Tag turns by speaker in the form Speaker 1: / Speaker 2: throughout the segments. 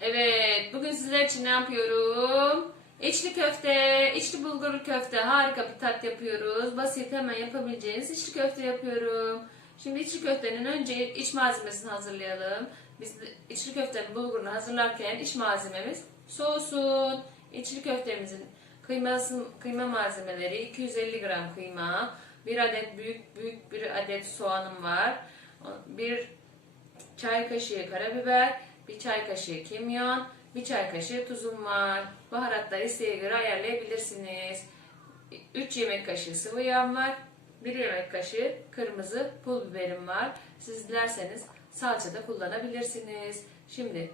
Speaker 1: Evet, bugün sizler için ne yapıyorum? İçli köfte, içli bulgur köfte. Harika bir tat yapıyoruz. Basit hemen yapabileceğiniz içli köfte yapıyorum. Şimdi içli köftenin önce iç malzemesini hazırlayalım. Biz içli köftenin bulgurunu hazırlarken iç malzememiz soğusun. İçli köftemizin kıyması, kıyma malzemeleri 250 gram kıyma, bir adet büyük büyük bir adet soğanım var. Bir çay kaşığı karabiber, bir çay kaşığı kimyon, bir çay kaşığı tuzum var. Baharatları isteğe göre ayarlayabilirsiniz. 3 yemek kaşığı sıvı yağım var. 1 yemek kaşığı kırmızı pul biberim var. Siz dilerseniz salça da kullanabilirsiniz. Şimdi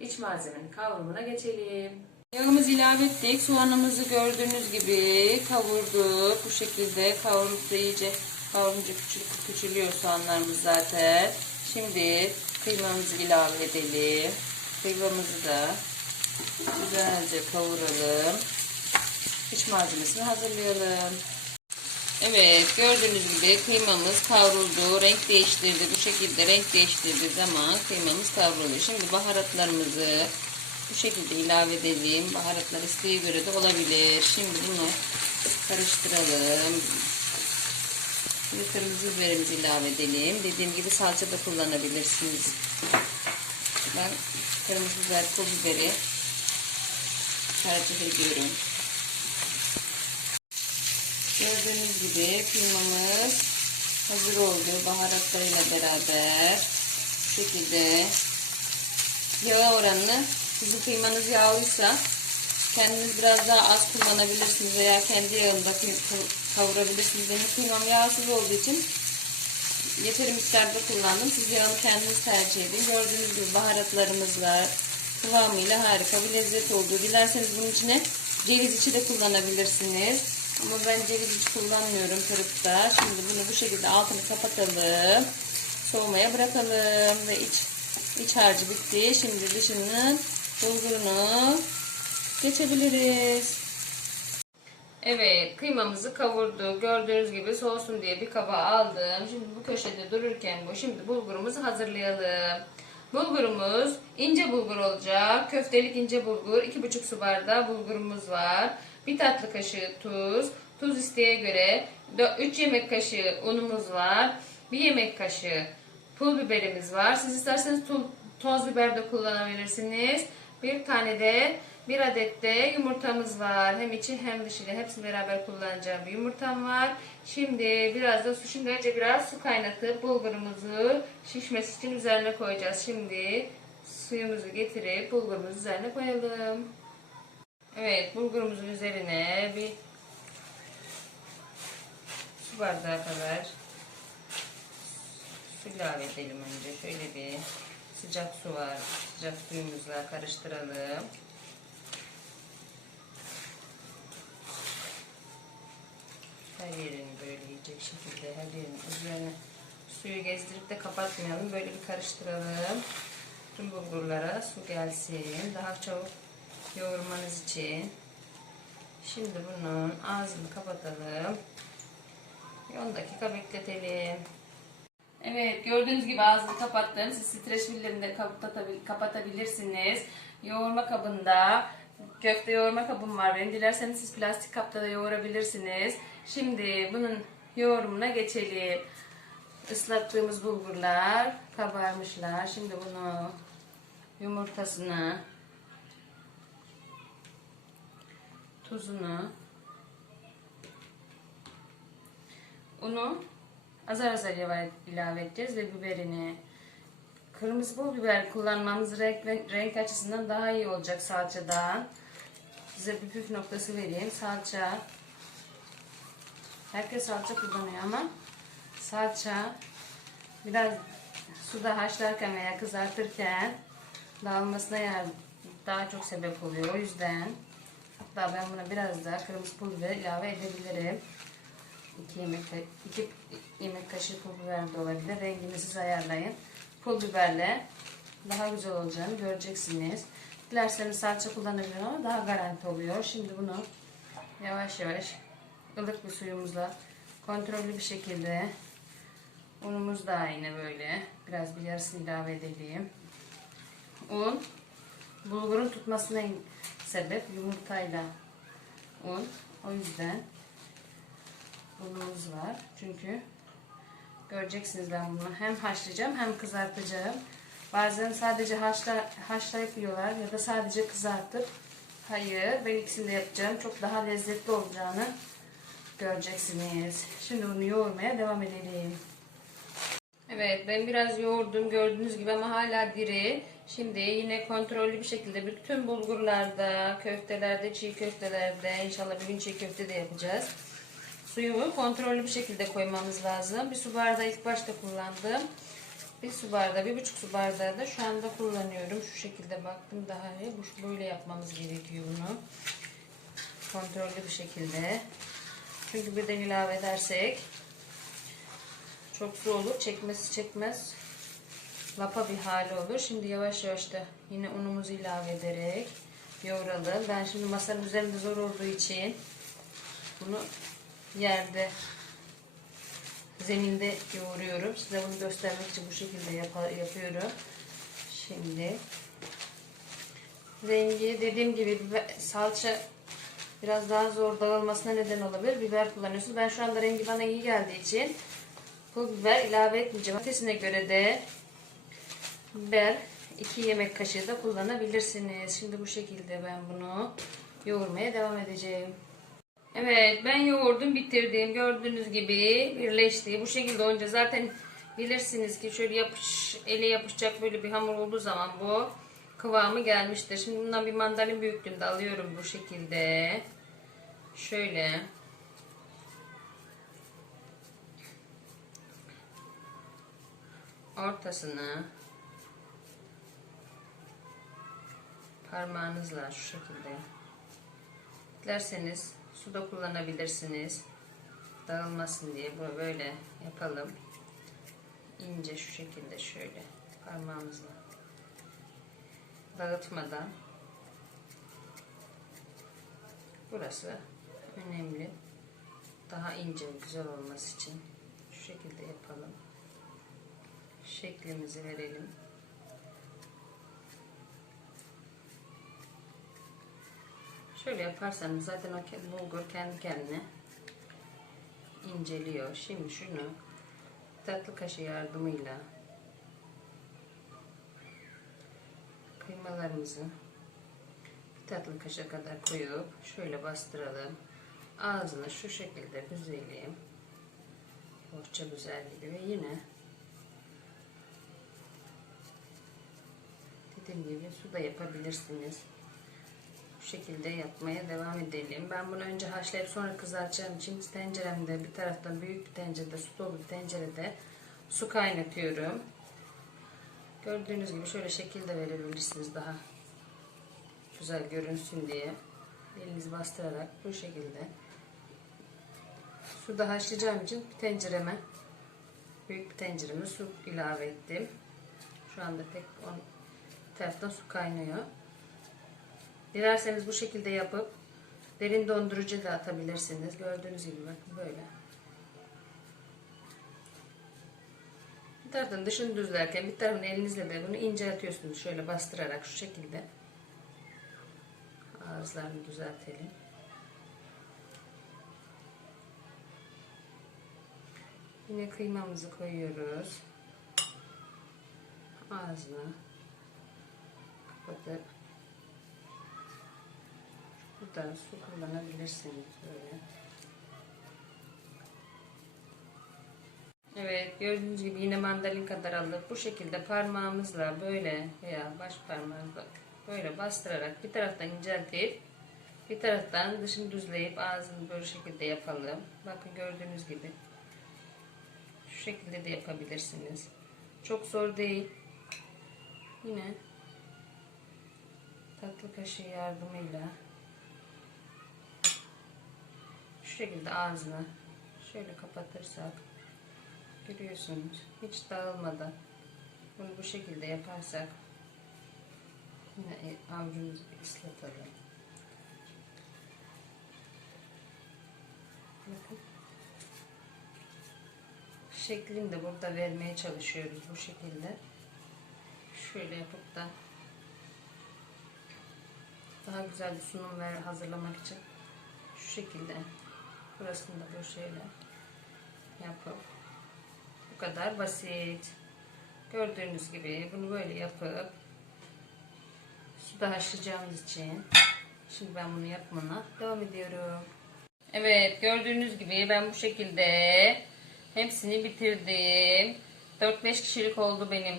Speaker 1: iç malzemenin kavrumuna geçelim. Yağımızı ilave ettik. Soğanımızı gördüğünüz gibi kavurduk. Bu şekilde kavurup da iyice kavrulunca küçülüyor soğanlarımız zaten. Şimdi kıymamızı ilave edelim. Kıymamızı da güzelce kavuralım. İç malzemesini hazırlayalım. Evet gördüğünüz gibi kıymamız kavruldu. Renk değiştirdi. Bu şekilde renk değiştirdiği zaman kıymamız kavruluyor. Şimdi baharatlarımızı bu şekilde ilave edelim. Baharatlar isteğe göre de olabilir. Şimdi bunu karıştıralım. Şimdi kırmızı biberimizi ilave edelim. Dediğim gibi salça da kullanabilirsiniz. Ben kırmızı biber, pul biberi tercih ediyorum. Gördüğünüz gibi kıymamız hazır oldu baharatlarıyla beraber. Bu şekilde yağ oranını sizin kıymanız yağlıysa kendiniz biraz daha az kullanabilirsiniz veya kendi yağında kavurabilirsiniz. Benim kıymam yağsız olduğu için yeteri miktarda kullandım. Siz yağını kendiniz tercih edin. Gördüğünüz gibi baharatlarımızla kıvamıyla harika bir lezzet oldu. Dilerseniz bunun içine ceviz içi de kullanabilirsiniz. Ama ben ceviz içi kullanmıyorum kırıkta. Şimdi bunu bu şekilde altını kapatalım. Soğumaya bırakalım ve iç iç harcı bitti. Şimdi dışının bulgurunu geçebiliriz. Evet kıymamızı kavurdu. Gördüğünüz gibi soğusun diye bir kaba aldım. Şimdi bu köşede dururken bu. Şimdi bulgurumuzu hazırlayalım. Bulgurumuz ince bulgur olacak. Köftelik ince bulgur. 2,5 su bardağı bulgurumuz var. Bir tatlı kaşığı tuz. Tuz isteğe göre 3 yemek kaşığı unumuz var. 1 yemek kaşığı pul biberimiz var. Siz isterseniz toz biber de kullanabilirsiniz. Bir tane de bir adet de yumurtamız var. Hem içi hem dışı hepsini beraber kullanacağım bir yumurtam var. Şimdi biraz da su, şimdi önce biraz su kaynatıp bulgurumuzu şişmesi için üzerine koyacağız. Şimdi suyumuzu getirip bulgurumuzu üzerine koyalım. Evet bulgurumuzun üzerine bir su bardağı kadar su ilave edelim önce. Şöyle bir sıcak su var. Sıcak suyumuzla karıştıralım. Her yerini böyle yiyecek şekilde her yerin üzerine suyu gezdirip de kapatmayalım. Böyle bir karıştıralım. Tüm bulgurlara su gelsin. Daha çabuk yoğurmanız için. Şimdi bunun ağzını kapatalım. 10 dakika bekletelim. Evet gördüğünüz gibi ağzını kapattım. Siz streç fillerinde kapatabilirsiniz. Yoğurma kabında köfte yoğurma kabım var benim. Dilerseniz siz plastik kapta da yoğurabilirsiniz. Şimdi bunun yoğurumuna geçelim. Islattığımız bulgurlar kabarmışlar. Şimdi bunu yumurtasını tuzunu unu azar azar ilave edeceğiz ve biberini kırmızı pul biber kullanmamız renk, renk açısından daha iyi olacak salçadan. Size bir püf noktası vereyim. Salça herkes salça kullanıyor ama salça biraz suda haşlarken veya kızartırken dağılmasına yer daha çok sebep oluyor. O yüzden hatta ben buna biraz daha kırmızı pul biber ilave edebilirim. 2 yemek, 2 yemek kaşığı pul biber de olabilir. Rengini siz ayarlayın. Pul biberle daha güzel olacağını göreceksiniz. Dilerseniz salça kullanabilir ama daha garanti oluyor. Şimdi bunu yavaş yavaş ılık bir suyumuzla kontrollü bir şekilde unumuz da aynı böyle. Biraz bir yarısını ilave edelim. Un
Speaker 2: bulgurun tutmasına sebep yumurtayla un. O yüzden unumuz var. Çünkü göreceksiniz ben bunu hem haşlayacağım hem kızartacağım. Bazen sadece haşla, haşlayıp yiyorlar ya da sadece kızartıp. Hayır ben ikisini de yapacağım. Çok daha lezzetli olacağını göreceksiniz. Şimdi bunu yoğurmaya devam edelim. Evet ben biraz yoğurdum gördüğünüz gibi ama hala diri. Şimdi yine kontrollü bir şekilde bütün bulgurlarda, köftelerde, çiğ köftelerde inşallah bir gün çiğ köfte de yapacağız. Suyumu kontrollü bir şekilde koymamız lazım. Bir su bardağı ilk başta kullandım. Bir su bardağı, bir buçuk su bardağı da şu anda kullanıyorum. Şu şekilde baktım daha iyi. Bu böyle yapmamız gerekiyor bunu. Kontrollü bir şekilde. Çünkü birden ilave edersek çok su olur. Çekmesi çekmez. Lapa bir hali olur. Şimdi yavaş yavaş da yine unumuzu ilave ederek yoğuralım. Ben şimdi masanın üzerinde zor olduğu için bunu yerde zeminde yoğuruyorum. Size bunu göstermek için bu şekilde yap- yapıyorum. Şimdi rengi dediğim gibi biber- salça biraz daha zor dağılmasına neden olabilir. Biber kullanıyorsunuz. Ben şu anda rengi bana iyi geldiği için pul biber ilave etmeyeceğim. Ötesine göre de biber 2 yemek kaşığı da kullanabilirsiniz. Şimdi bu şekilde ben bunu yoğurmaya devam edeceğim. Evet ben yoğurdum bitirdim. Gördüğünüz gibi birleşti. Bu şekilde olunca zaten bilirsiniz ki şöyle yapış, ele yapışacak böyle bir hamur olduğu zaman bu kıvamı gelmiştir. Şimdi bundan bir mandalin büyüklüğünde alıyorum bu şekilde. Şöyle. Ortasını parmağınızla şu şekilde Dilerseniz su da kullanabilirsiniz. Dağılmasın diye böyle yapalım. İnce şu şekilde şöyle parmağımızla dağıtmadan burası önemli. Daha ince güzel olması için şu şekilde yapalım. Şeklimizi verelim. Şöyle yaparsanız zaten o bulgur kendi kendine inceliyor. Şimdi şunu tatlı kaşığı yardımıyla kıymalarımızı bir tatlı kaşığı kadar koyup şöyle bastıralım. Ağzını şu şekilde büzeyelim. Bohça güzel gibi yine dediğim gibi su da yapabilirsiniz. Şekilde yapmaya devam edelim. Ben bunu önce haşlayıp sonra kızartacağım için tenceremde bir taraftan büyük bir tencerede su dolu bir tencerede su kaynatıyorum. Gördüğünüz gibi şöyle şekilde verebilirsiniz daha güzel görünsün diye. Elinizi bastırarak bu şekilde suda haşlayacağım için tencereme büyük bir tencereme su ilave ettim. Şu anda pek on, taraftan su kaynıyor. Dilerseniz bu şekilde yapıp derin dondurucu da atabilirsiniz. Gördüğünüz gibi bakın böyle. Bir taraftan dışını düzlerken bir tarafını elinizle de bunu inceltiyorsunuz. Şöyle bastırarak şu şekilde. Ağızlarını düzeltelim. Yine kıymamızı koyuyoruz. Ağzını kapatıp Buradan su kullanabilirsiniz böyle. Evet gördüğünüz gibi yine mandalin kadar alıp bu şekilde parmağımızla böyle veya baş parmağımızla böyle bastırarak bir taraftan inceltip bir taraftan dışını düzleyip ağzını böyle şekilde yapalım. Bakın gördüğünüz gibi şu şekilde de yapabilirsiniz. Çok zor değil. Yine tatlı kaşığı yardımıyla şu şekilde ağzını şöyle kapatırsak görüyorsunuz hiç dağılmadan bunu bu şekilde yaparsak yine avucumuzu bir ıslatalım. Şeklini de burada vermeye çalışıyoruz bu şekilde. Şöyle yapıp da Daha güzel bir sunum ver hazırlamak için. Şu şekilde. Burasını da böyle şeyle yapıp bu kadar basit. Gördüğünüz gibi bunu böyle yapıp suda haşlayacağımız için şimdi ben bunu yapmana devam ediyorum. Evet gördüğünüz gibi ben bu şekilde hepsini bitirdim. 4-5 kişilik oldu benim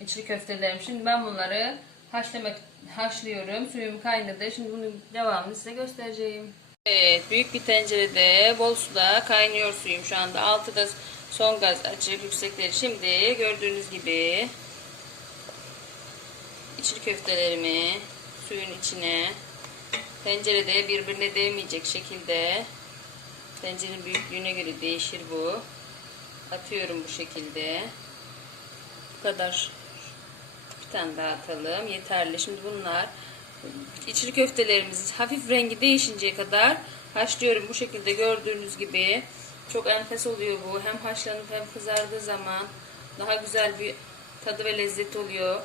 Speaker 2: içli köftelerim. Şimdi ben bunları haşlamak haşlıyorum. Suyum kaynadı. Şimdi bunun devamını size göstereceğim. Evet büyük bir tencerede bol suda kaynıyor suyum şu anda. Altı da son gaz açık yüksekleri. Şimdi gördüğünüz gibi içli köftelerimi suyun içine tencerede birbirine değmeyecek şekilde tencerenin büyüklüğüne göre değişir bu. Atıyorum bu şekilde. Bu kadar. Bir tane daha atalım. Yeterli. Şimdi bunlar içli köftelerimiz hafif rengi değişinceye kadar haşlıyorum. Bu şekilde gördüğünüz gibi çok enfes oluyor bu. Hem haşlanıp hem kızardığı zaman daha güzel bir tadı ve lezzeti oluyor.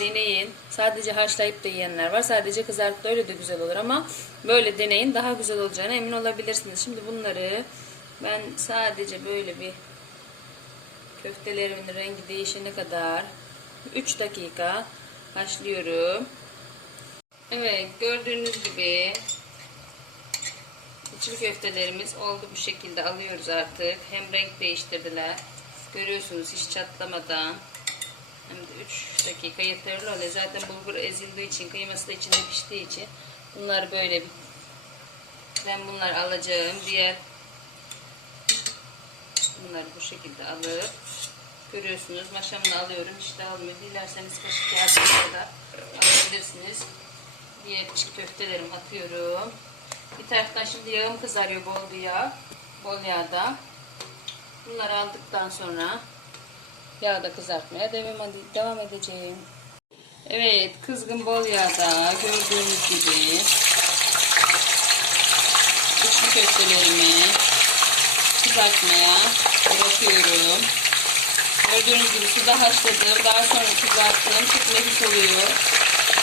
Speaker 2: Deneyin. Sadece haşlayıp da yiyenler var. Sadece kızartıp öyle de güzel olur ama böyle deneyin. Daha güzel olacağına emin olabilirsiniz. Şimdi bunları ben sadece böyle bir köftelerimin rengi değişene kadar 3 dakika haşlıyorum. Evet gördüğünüz gibi içli köftelerimiz oldu bu şekilde alıyoruz artık. Hem renk değiştirdiler. Görüyorsunuz hiç çatlamadan. Hem de 3 dakika yeterli oluyor. Zaten bulgur ezildiği için kıyması da içinde piştiği için bunlar böyle bir ben bunları alacağım. Diğer bunları bu şekilde alıp görüyorsunuz maşamını alıyorum. Hiç dağılmıyor. Dilerseniz kaşık yardımıyla da alabilirsiniz. Diğer içli köftelerimi atıyorum. Bir taraftan şimdi yağım kızarıyor bol bir yağ. Bol yağda. Bunları aldıktan sonra yağda kızartmaya devam, devam edeceğim. Evet kızgın bol yağda gördüğünüz gibi içli köftelerimi kızartmaya bırakıyorum. Gördüğünüz gibi suda haşladım. Daha sonra kızarttım. Çok nefis oluyor.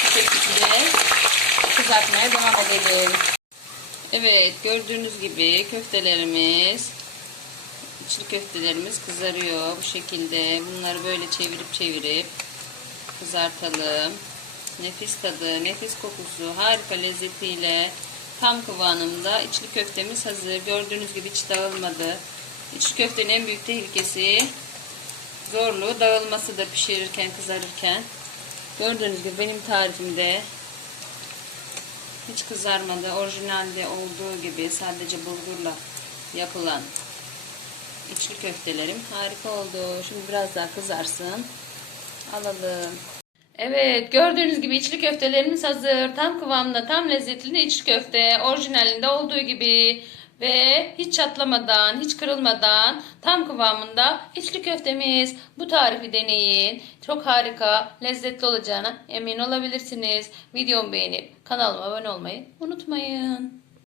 Speaker 2: Bu şekilde kızartmaya devam edelim. Evet gördüğünüz gibi köftelerimiz içli köftelerimiz kızarıyor bu şekilde. Bunları böyle çevirip çevirip kızartalım. Nefis tadı, nefis kokusu, harika lezzetiyle tam kıvamında içli köftemiz hazır. Gördüğünüz gibi hiç dağılmadı. İçli köftenin en büyük tehlikesi zorluğu dağılmasıdır pişirirken, kızarırken. Gördüğünüz gibi benim tarifimde hiç kızarmadı. Orijinalde olduğu gibi sadece bulgurla yapılan içli köftelerim harika oldu. Şimdi biraz daha kızarsın. Alalım. Evet gördüğünüz gibi içli köftelerimiz hazır. Tam kıvamda tam lezzetli içli köfte. Orijinalinde olduğu gibi ve hiç çatlamadan, hiç kırılmadan tam kıvamında içli köftemiz. Bu tarifi deneyin. Çok harika, lezzetli olacağına emin olabilirsiniz. Videomu beğenip kanalıma abone olmayı unutmayın.